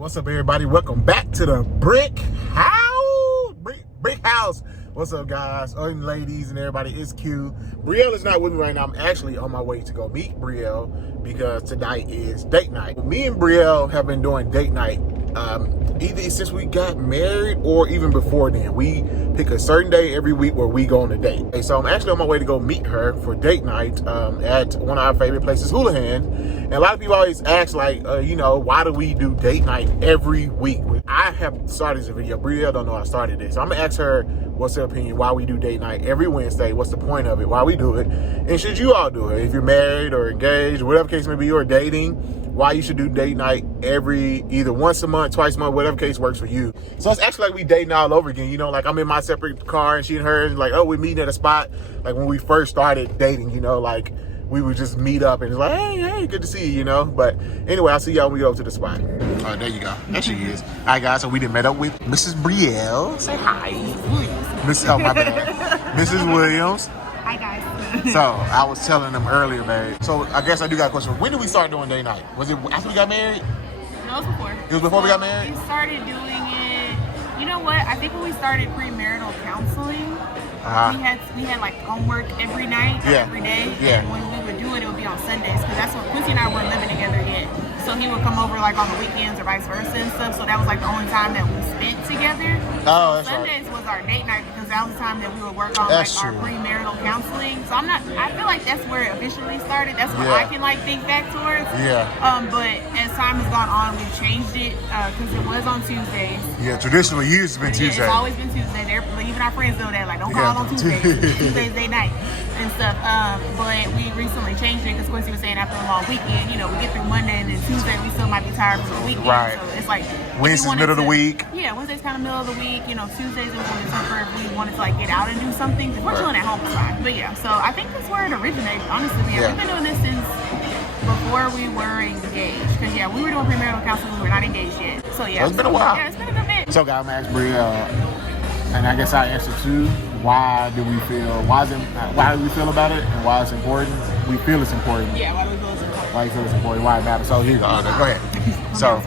What's up, everybody? Welcome back to the Brick House. Brick House. What's up, guys and ladies and everybody? It's Q. Brielle is not with me right now. I'm actually on my way to go meet Brielle because tonight is date night. Me and Brielle have been doing date night either since we got married or even before then. We pick a certain day every week where we go on a date. Okay, so I'm actually on my way to go meet her for date night at one of our favorite places, Houlihan. And a lot of people always ask, like, why do we do date night every week? I have started this video. Brielle don't know I started this. So I'm gonna ask her what's her opinion, why we do date night every Wednesday, what's the point of it, why we do it, and should you all do it? If you're married or engaged, whatever case may be, or dating, why you should do date night either once a month, twice a month, whatever case works for you. So it's actually like we dating all over again. Like I'm in my separate car and she and hers, like, oh, we're meeting at a spot. Like when we first started dating, like we would just meet up and it's like, hey, good to see you, But anyway, I'll see y'all when we go to the spot. Oh, there you go. There she is. All right, guys, so we done met up with Mrs. Brielle. Say hi. Oh, my bad. Mrs. Williams. Hi, guys. So I was telling them earlier, babe. So I guess I do got a question. When did we start doing date night? Was it after we got married? No, it was before. It was before we got married? We started doing it, you know what? I think when we started premarital counseling, we had like homework every night, every day. Yeah. And when we would do it, it would be on Sundays because that's when Quincy and I weren't living together yet. So he would come over like on the weekends or vice versa and stuff. So that was like the only time that we spent together. Oh, that's Sundays right. was our date night because that was the time that we would work on our premarital counseling. So I feel like that's where it officially started. That's what I can like think back towards. Yeah. But as time has gone on, we've changed it because it was on Tuesdays. Yeah, traditionally it's been Tuesday. It's always been Tuesday. Even our friends know that. Like, don't call on Tuesdays. Tuesdays date night and stuff. But we recently changed it because Quincy was saying after a long weekend, we get through Monday and then Tuesday we still might be tired from the weekend. Right. So it's like Wednesday's middle of the week. Yeah, Wednesday's kind of middle of the week. Tuesdays we wanted to if we wanted to like get out and do something. If we're chilling at home, it's fine. But yeah, so I think that's where it originated. Honestly, we've been doing this since before we were engaged. Because we were doing premarital counseling. We were not engaged yet. So yeah, it's been a while. Yeah, it's been a good bit. So guys, I'm gonna ask Brielle, and I guess I answer too. Why do we feel about it, and why it's important? We feel it's important. Yeah, why do we feel it's important? Why you feel it's important? Why it matters? So here you go. Go ahead. So,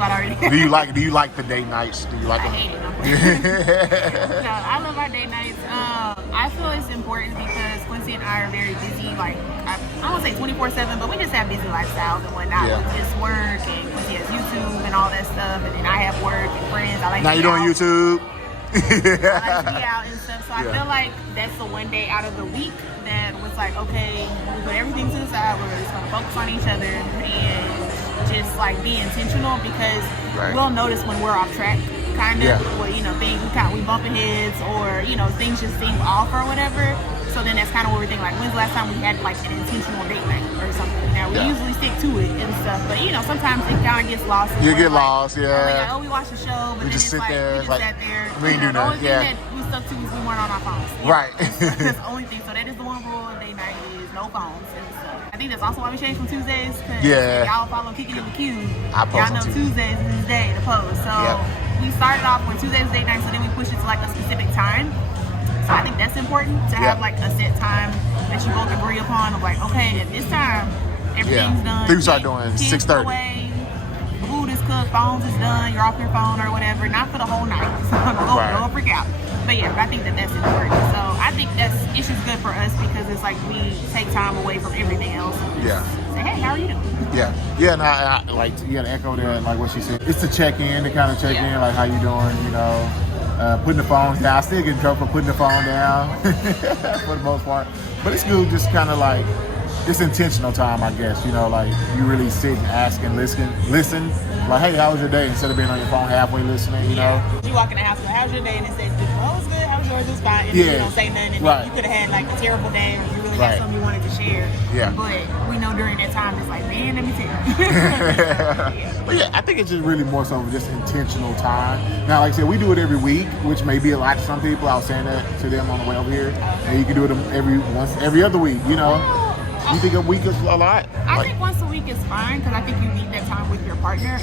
do you like the date nights? Do you like them? I hate it. No, I love our date nights. I feel it's important because Quincy and I are very busy. Like I won't say 24/7, but we just have busy lifestyles and whatnot. Yeah. With just work and Quincy has YouTube and all that stuff, and then I have work and friends. I like. Now you're doing YouTube. I like to be out and stuff. So I feel like that's the one day out of the week that was like, okay, we put everything to the side. We're just gonna focus on each other and just like be intentional because we'll notice when we're off track, kind of. Well, things we bumping heads or things just seem off or whatever. So then that's kind of what we're thinking. Like, when's the last time we had like an intentional date night or something? Now we usually stick to it and stuff, but sometimes it kind of gets lost. You get lost, Like, oh, we watched the show, but we then just it's sit there. We just sat there. We ain't do nothing. The only thing that we stuck to is we weren't on our phones. Right. That's the only thing. So that is the one rule of date night is no phones and stuff. I think that's also why we changed from Tuesdays. Cause y'all follow KickinitwithQ. Y'all know Tuesdays is his day to post. So we started off with Tuesdays date night, so then we pushed it to like a specific time. So I think that's important to have like a set time that you both agree upon of like, okay, at this time, everything's done. Then we start doing 6:30. Food is cooked, phones is done, you're off your phone or whatever. Not for the whole night, so don't freak out. But yeah, I think that's important. So I think it's just good for us because it's like we take time away from everything else. Say, hey, how are you doing? Yeah, and I like you gotta echo that, like what she said. It's to check in, to kind of check in, like how you doing, putting the phones down. I still get in trouble for putting the phone down for the most part. But it's good, just kind of like, it's intentional time, I guess, like you really sit and ask and listen. Like, hey, how was your day? Instead of being on your phone halfway listening, You walk in the house, how's your day? And it says, oh, it's good, how's yours? It's fine. And then you don't say nothing. And then you could have had like a terrible day or you really had something you wanted to share. Yeah. But we know during that time, it's like, man, let me tell you. But yeah, I think it's just really more so just intentional time. Now, like I said, we do it every week, which may be a lot to some people. I was saying that to them on the way over here. And you can do it every other week, You think a week is a lot? I think once a week is fine because I think you need that time with your partner.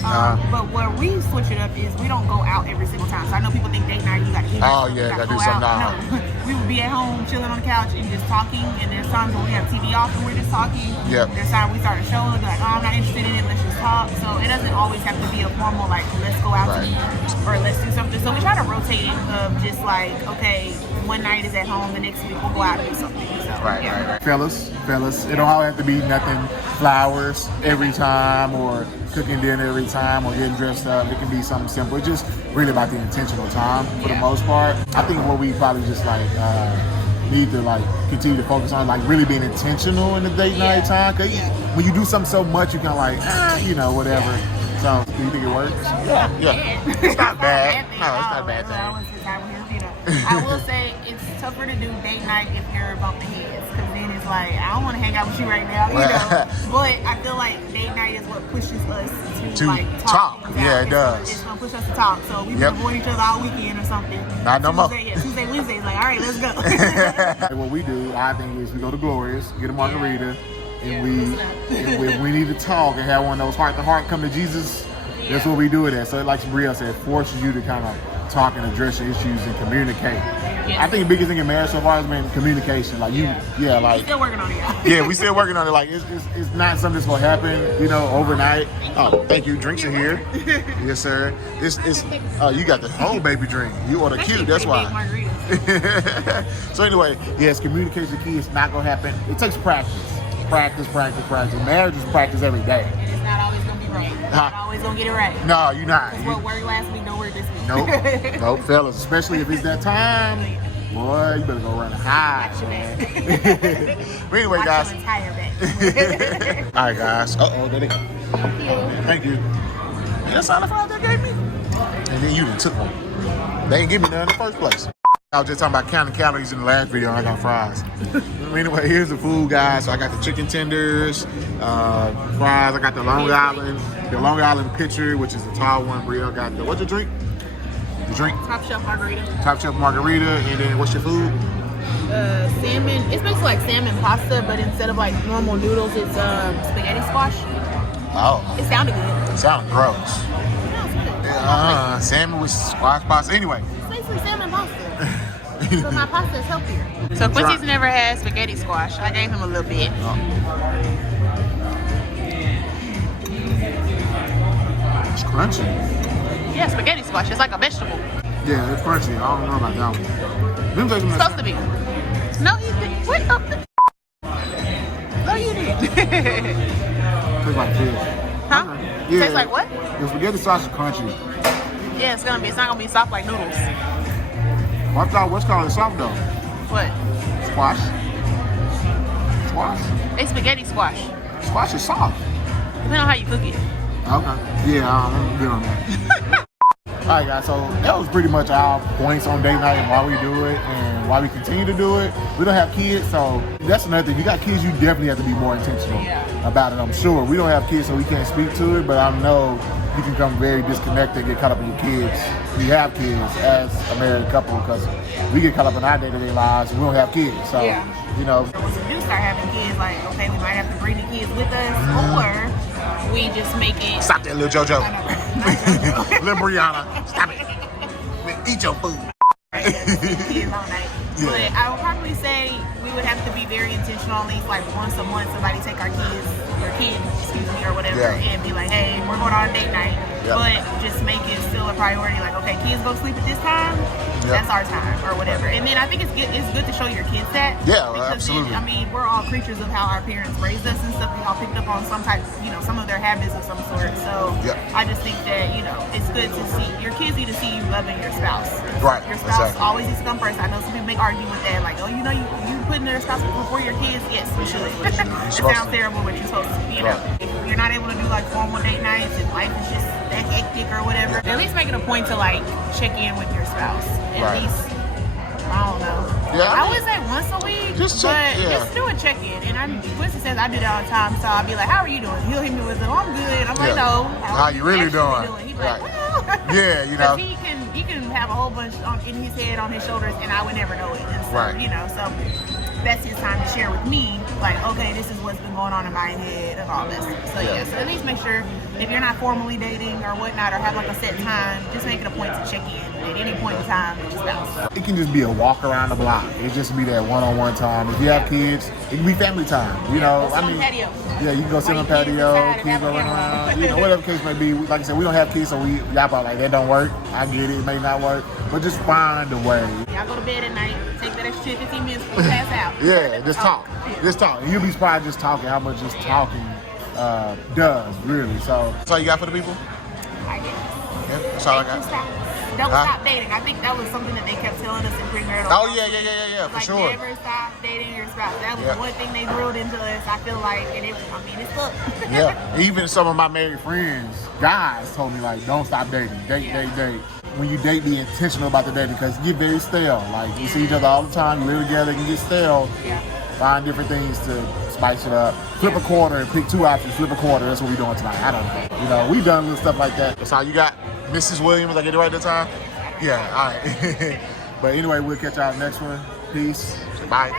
But where we switch it up is we don't go out every single time. So I know people think date night, you got to hit. Oh yeah, got to do something now. No, we would be at home chilling on the couch and just talking. And there's times when we have TV off and we're just talking. Yep. There's times we start a show and be like, oh, I'm not interested in it. Let's just talk. So it doesn't always have to be a formal like let's go out to eat or let's do something. So we try to rotate it of just like okay, one night is at home, the next week we'll go out and do something. So, right. Fellas, it don't all have to be nothing flowers every time or cooking dinner every time or getting dressed up. It can be something simple. It's just really about the intentional time for the most part. I think what we probably just like need to like continue to focus on like really being intentional in the date night time. Cause when you do something so much, you kind of like, whatever. So, do you think it works? Yeah. It's not bad. No, it's not a bad thing. I will say it's tougher to do date night if you're bumping heads, because then it's like I don't want to hang out with you right now, But I feel like date night is what pushes us to like talk. Yeah, it does. It's gonna push us to talk. So we can avoid each other all weekend or something. Not no more. Tuesday, Wednesday is like, all right, let's go. What we do, I think, is we go to Glorious, get a margarita, and we need to talk and have one of those heart-to-heart come to Jesus. That's what we do it at. So like Brielle said, it forces you to kind of talk and address your issues and communicate. I think the biggest thing in marriage so far has been communication. Like we're still working on it. Yeah, we still working on it. Like it's not something that's gonna happen, overnight. Oh, thank you. Drinks are here. Yes, sir. It's you got the whole baby drink. You ordered cute. That's why. So anyway, yes, communication key. It's not gonna happen. It takes practice. Practice. Marriage is practice every day. And it's not always gonna be right. You're not always gonna get it right. No, you're not. What worked last week don't work this week. Nope, fellas. Especially if it's that time, boy, you better go run high. But anyway, guys. All right, guys. There they go. Thank you. That's all the fries they gave me. And then you done took one. They ain't give me none in the first place. I was just talking about counting calories in the last video and I got fries. Anyway, here's the food, guys. So I got the chicken tenders, fries. I got the Long Island pitcher, which is the tall one. Brielle got the, what's your drink? The drink? Top Shelf Margarita. And then what's your food? Salmon. It's basically like salmon pasta, but instead of like normal noodles, it's spaghetti squash. Oh. It sounded good. It sounded gross. No, it's good. Salmon with squash pasta. Anyway. It's basically salmon pasta. But my pasta is healthier. So Quincy's never had spaghetti squash. I gave him a little bit. It's crunchy. Yeah, spaghetti squash. It's like a vegetable. Yeah, it's crunchy. I don't know about that one. It's supposed to be. No, you didn't. What? No, you didn't. Tastes like fish. Huh? Yeah. Tastes like what? The spaghetti sauce is crunchy. Yeah, it's gonna be. It's not gonna be soft like noodles. I thought what's called soft though. What? Squash. It's spaghetti squash. Squash is soft. Depending on how you cook it. Okay. Yeah, I'm good on that. Alright guys, so that was pretty much our points on date night and why we do it and why we continue to do it. We don't have kids, so that's another thing. If you got kids, you definitely have to be more intentional about it, I'm sure. We don't have kids, so we can't speak to it, but I know you can become very disconnected, get caught up in your kids. We have kids as a married couple because we get caught up in our day-to-day lives and we don't have kids. So, So once we do start having kids, like, okay, we might have to bring the kids with us or we just make it. Stop that, little JoJo. Little Brianna, stop it. Eat your food. Kids all night. But I would probably say we would have to be very intentional, at least like once a month, somebody take our kids, or whatever, and be like, hey, we're going on a date night. But just make it still a priority, like, okay, kids go sleep at this time, that's our time, or whatever. And then I think it's good to show your kids that. Yeah, because absolutely. Then, I mean, we're all creatures of how our parents raised us and stuff. We all picked up on some type, some of their habits of some sort. So I just think that, it's good to see, your kids need to see you loving your spouse. Right, your spouse always needs to come first. I know some people may argue with that, like, oh, you putting their spouse before your kids. Yes, we should. It sounds terrible, but you're supposed to. If you're not able to do like formal date nights and life is just that hectic or whatever, at least make it a point to like check in with your spouse. At least, I don't know. I would say once a week, just do a check-in. And Quincy says I do that all the time, so I'll be like, how are you doing? He'll hit me with, oh, I'm good. I'm like, no. How you really doing? He's like, well. Because he can have a whole bunch in his head, on his shoulders, and I would never know it. And so, so that's his time to share with me, like, okay, this is what's been going on in my head and all this. So yeah, so at least make sure if you're not formally dating or whatnot, or have like a set time, just make it a point to check in at any point in time with your spouse. It can just be a walk around the block. It just be that one-on-one time. If you have kids, it can be family time. You know, I mean, patio. Yeah, you can go sit on the patio, kids go around, you know, whatever the case may be. Like I said, we don't have kids, so y'all probably like, that don't work. I get it, it may not work, but just find a way. Y'all go to bed at night, take that extra 15 minutes before you pass out. Yeah, just talk. Just talk. And you'll be surprised just talking, how much just talking does, really. So, that's all you got for the people? I guess. Yeah, that's all I got. Don't stop dating. I think that was something that they kept telling us in premarital. Oh, yeah, for like, sure. Never stop dating your spouse. That was one thing they drilled into us. I feel like, and it, I mean, it's up. Yeah, even some of my married friends, guys, told me, like, don't stop dating. Date. When you date, be intentional about the dating, because you get very stale. Like, you see each other all the time, you live together, you get stale. Yeah. Find different things to spice it up. Flip a quarter and pick 2 options, flip a quarter. That's what we're doing tonight. I don't know. You know, we've done little stuff like that. That's all you got. Mrs. Williams, I get it right that time? Yeah, all right. But anyway, we'll catch y'all next one. Peace. Bye.